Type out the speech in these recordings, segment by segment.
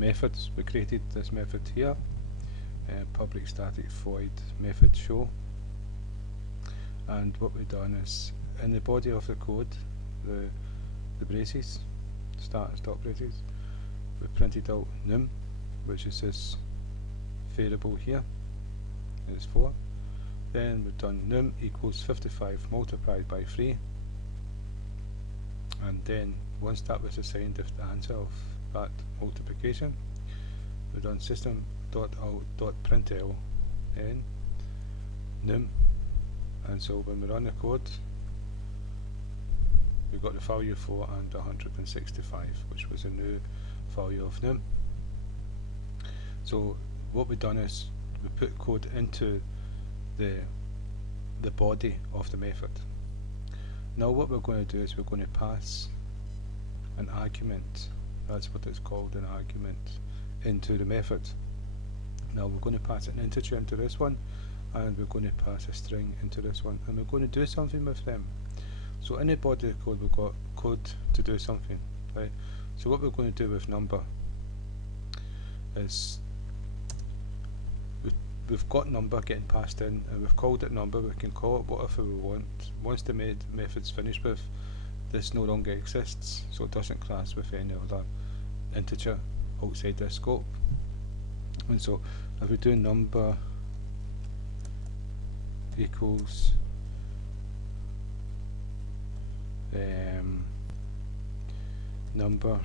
methods. We created this method here, public static void method show, and what we've done is in the body of the code, the braces, start and stop braces, we printed out num, which is this variable here, it's 4. Then we've done num equals 55 multiplied by 3, and then once that was assigned the answer of that multiplication, we've done system.out.println num, and so when we run the code we got the value 4 and 165, which was a new value of num. So what we've done is we put code into the body of the method. Now what we're going to do is we're going to pass an argument, that's what it's called, an argument, into the method. Now we're going to pass an integer into this one, and we're going to pass a string into this one, and we're going to do something with them. So in the body of the code we've got code to do something, right? So what we're going to do with number is we've got number getting passed in, and we've called it number. We can call it whatever we want. Once the method's finished with, this no longer exists, so it doesn't class with any other integer outside the scope. And so if we do number equals number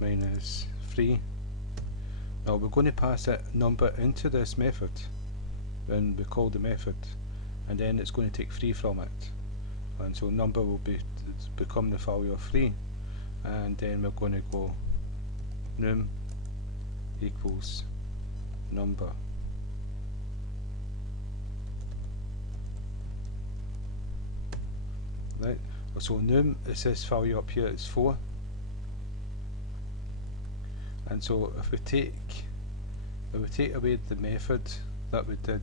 minus 3. Now we're going to pass that number into this method when we call the method, and then it's going to take 3 from it, and so number will become the value of 3, and then we're going to go num equals number. Right, so num is this value up here, it's 4, and so if we take away the method that we did,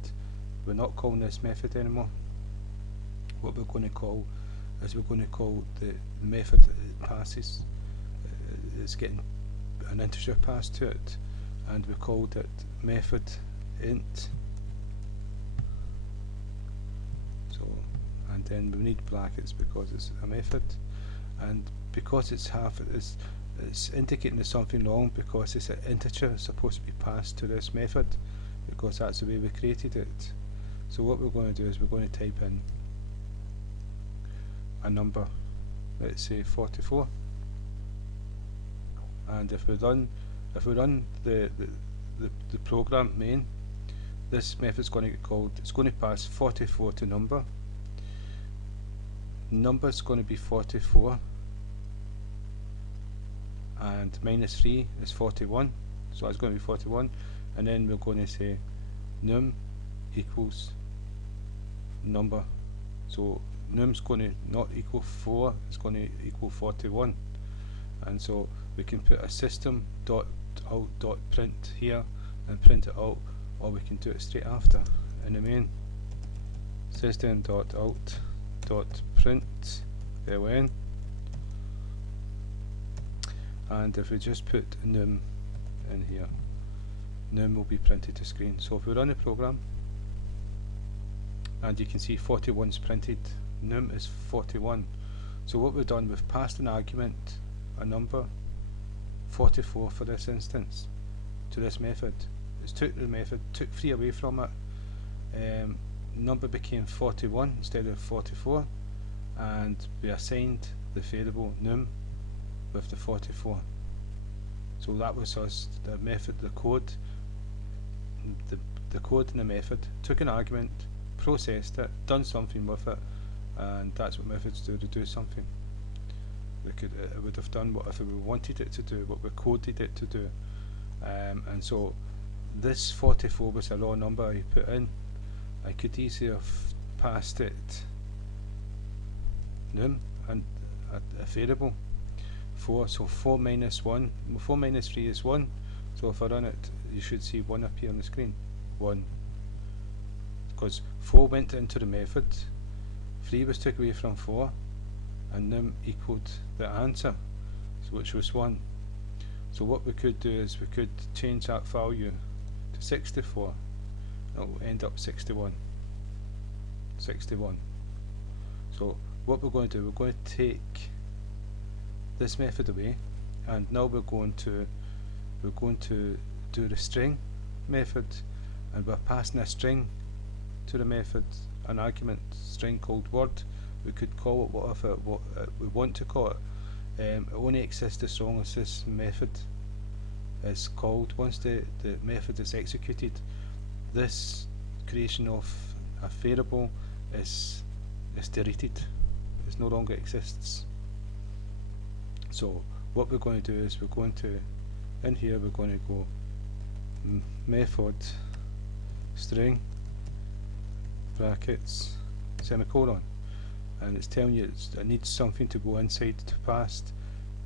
we're not calling this method anymore. What we're going to call is we're going to call the method it passes, it's getting an integer passed to it, and we called it method int. So, and then we need brackets because it's a method, and because it's it's indicating there's something wrong because it's an integer supposed to be passed to this method, because that's the way we created it. So what we're going to do is we're going to type in a number, let's say 44, and if we run the program main, this method's going to get called. It's going to pass 44 to number. Number is going to be 44, and minus 3 is 41, so it's going to be 41, and then we're going to say num equals number. So num's going to not equal 4, it's going to equal 41, and so we can put a system.out.print here and print it out, or we can do it straight after in the main. System.out.print ln, and if we just put num in here, num will be printed to screen. So if we run the program, and you can see 41 is printed, num is 41. So what we've done, we've passed an argument, a number 44 for this instance, to this method. It's took the method, took 3 away from it, number became 41 instead of 44, and we assigned the variable num with the 44. So that was us, the method, the code, the code in the method took an argument, processed it, done something with it, and that's what methods do, to do something. It would have done whatever we wanted it to do, what we coded it to do, and so this 44 was a raw number I put in. I could easily have passed it num and a variable 4, so 4 minus 1, 4 minus 3 is 1, so if I run it you should see 1 appear on the screen, 1, because 4 went into the method, 3 was took away from 4, and num equaled the answer. So which was 1. So what we could do is we could change that value to 64. It'll end up 61. 61. So what we're going to do, we're going to take this method away, and now we're going to do the string method, and we're passing a string to the method, an argument string called word. We could call it whatever we want to call it. It only exists as long as this method is called. Once the method is executed, this creation of a variable is deleted. It no longer exists. So what we're going to do is we're going to, in here we're going to go method string brackets semicolon, and it's telling you it needs something to go inside to pass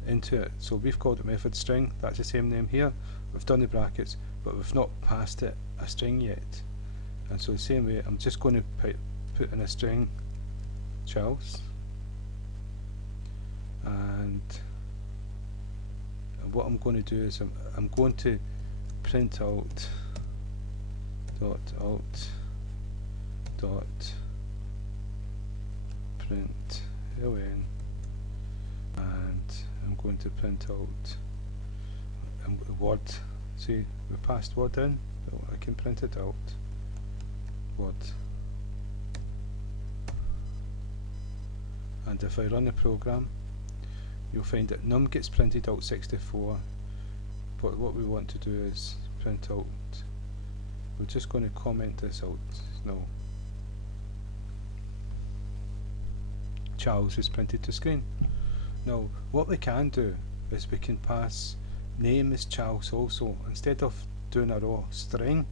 into it. So we've called it method string, that's the same name here. We've done the brackets, but we've not passed it a string yet. And so the same way, I'm just going to put in a string Charles, and what I'm going to do is I'm going to print out dot print ln, and I'm going to print out word. See, we passed word in, so I can print it out. Word. And if I run the program, you'll find that num gets printed out 64, but what we want to do is print out, we're just going to comment this out now. Charles is printed to screen. Now what we can do is we can pass name as Charles also, instead of doing a raw string,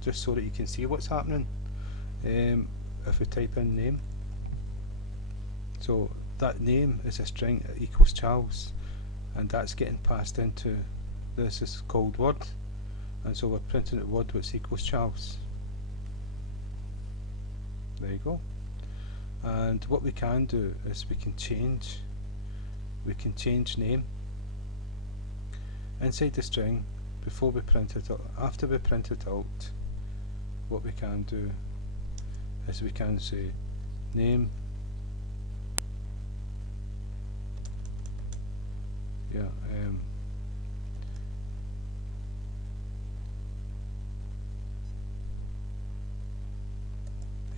just so that you can see what's happening. If we type in name, so that name is a string equals Charles, and that's getting passed into this is called word, and so we're printing at word which equals Charles. There you go. And what we can do is we can change name inside the string before we print it out. After we print it out, what we can do is we can say name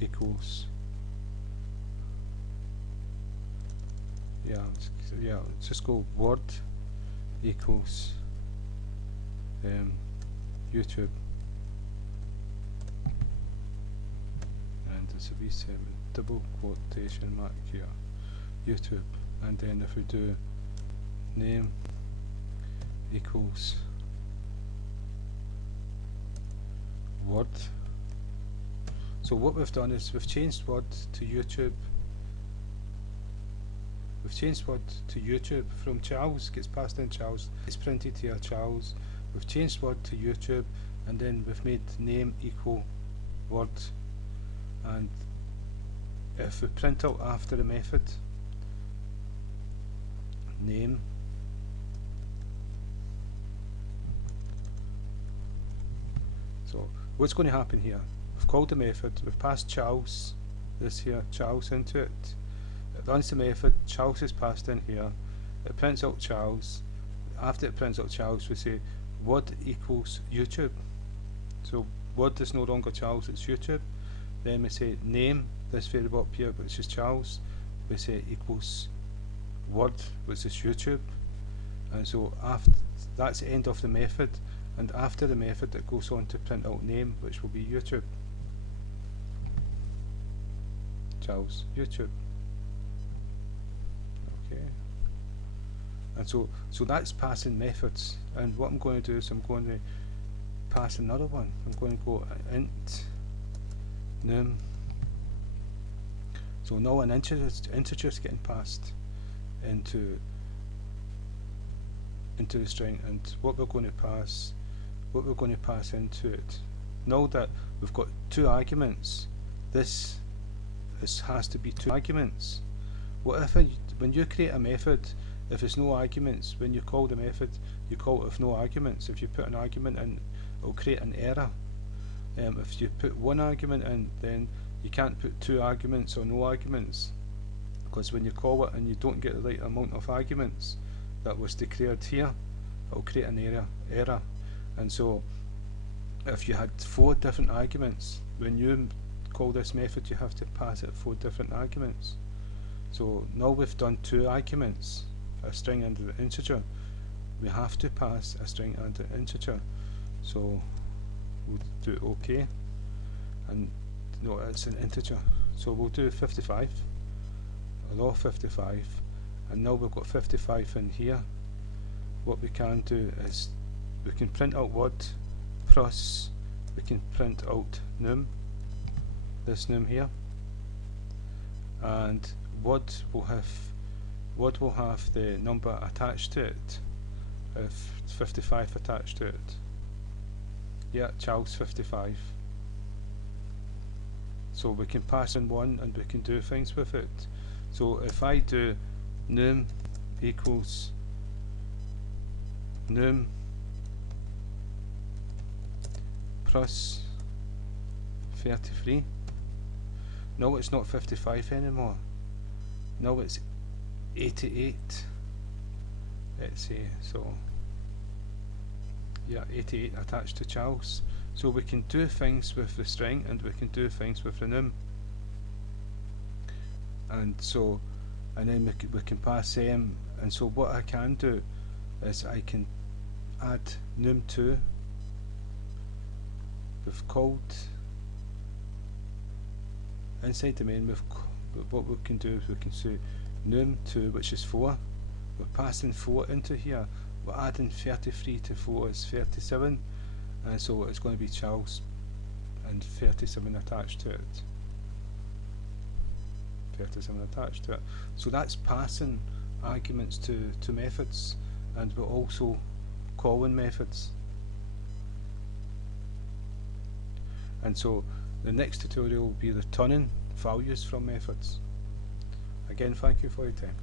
equals just go word equals YouTube, and it's a V7 double quotation mark here, YouTube, and then if we do name equals word. So what we've done is we've changed word to YouTube. We've changed word to YouTube from Charles, gets passed in Charles, it's printed here Charles. We've changed word to YouTube, and then we've made name equal word. And if we print out after the method name so what's going to happen here, we've called the method, we've passed Charles, this here, Charles into it. It runs the method, Charles is passed in here, it prints out Charles. After it prints out Charles, we say word equals YouTube. So word is no longer Charles, it's YouTube. Then we say name, this variable up here which is Charles, we say equals word which is YouTube. And so after that's the end of the method, and after the method it goes on to print out name, which will be YouTube. Charles, YouTube. Okay. And so that's passing methods, and what I'm going to do is I'm going to pass another one. I'm going to go int num. So now an integer is getting passed into the string, and what we're going to pass into it. Now that we've got two arguments, this has to be two arguments. What if when you create a method, if it's no arguments, when you call the method, you call it with no arguments. If you put an argument in, it'll create an error. If you put one argument in, then you can't put two arguments or no arguments, because when you call it and you don't get the right amount of arguments that was declared here, it'll create an error. And so if you had 4 different arguments, when you call this method, you have to pass it 4 different arguments. So now we've done 2 arguments, a string and an integer. We have to pass a string and an integer. So we'll do OK, and no, it's an integer. So we'll do 55, raw 55, and now we've got 55 in here. What we can do is we can print out word plus we can print out num, this num here, and word will have the number attached to it, if 55 attached to it. Yeah, Charles 55. So we can pass in 1 and we can do things with it. So if I do num equals num plus 33, no, it's not 55 anymore. No, it's 88. Let's see, so yeah, 88 attached to Charles. So we can do things with the string and we can do things with the num. And so, and then we can pass them. And so what I can do is I can add num2. We've called inside the main. What we can do is we can say num2, which is 4. We're passing 4 into here. We're adding 33 to 4 is 37, and so it's going to be Charles and 37 attached to it. 37 attached to it. So that's passing arguments to methods, and we're also calling methods. And so the next tutorial will be returning values from methods. Again, thank you for your time.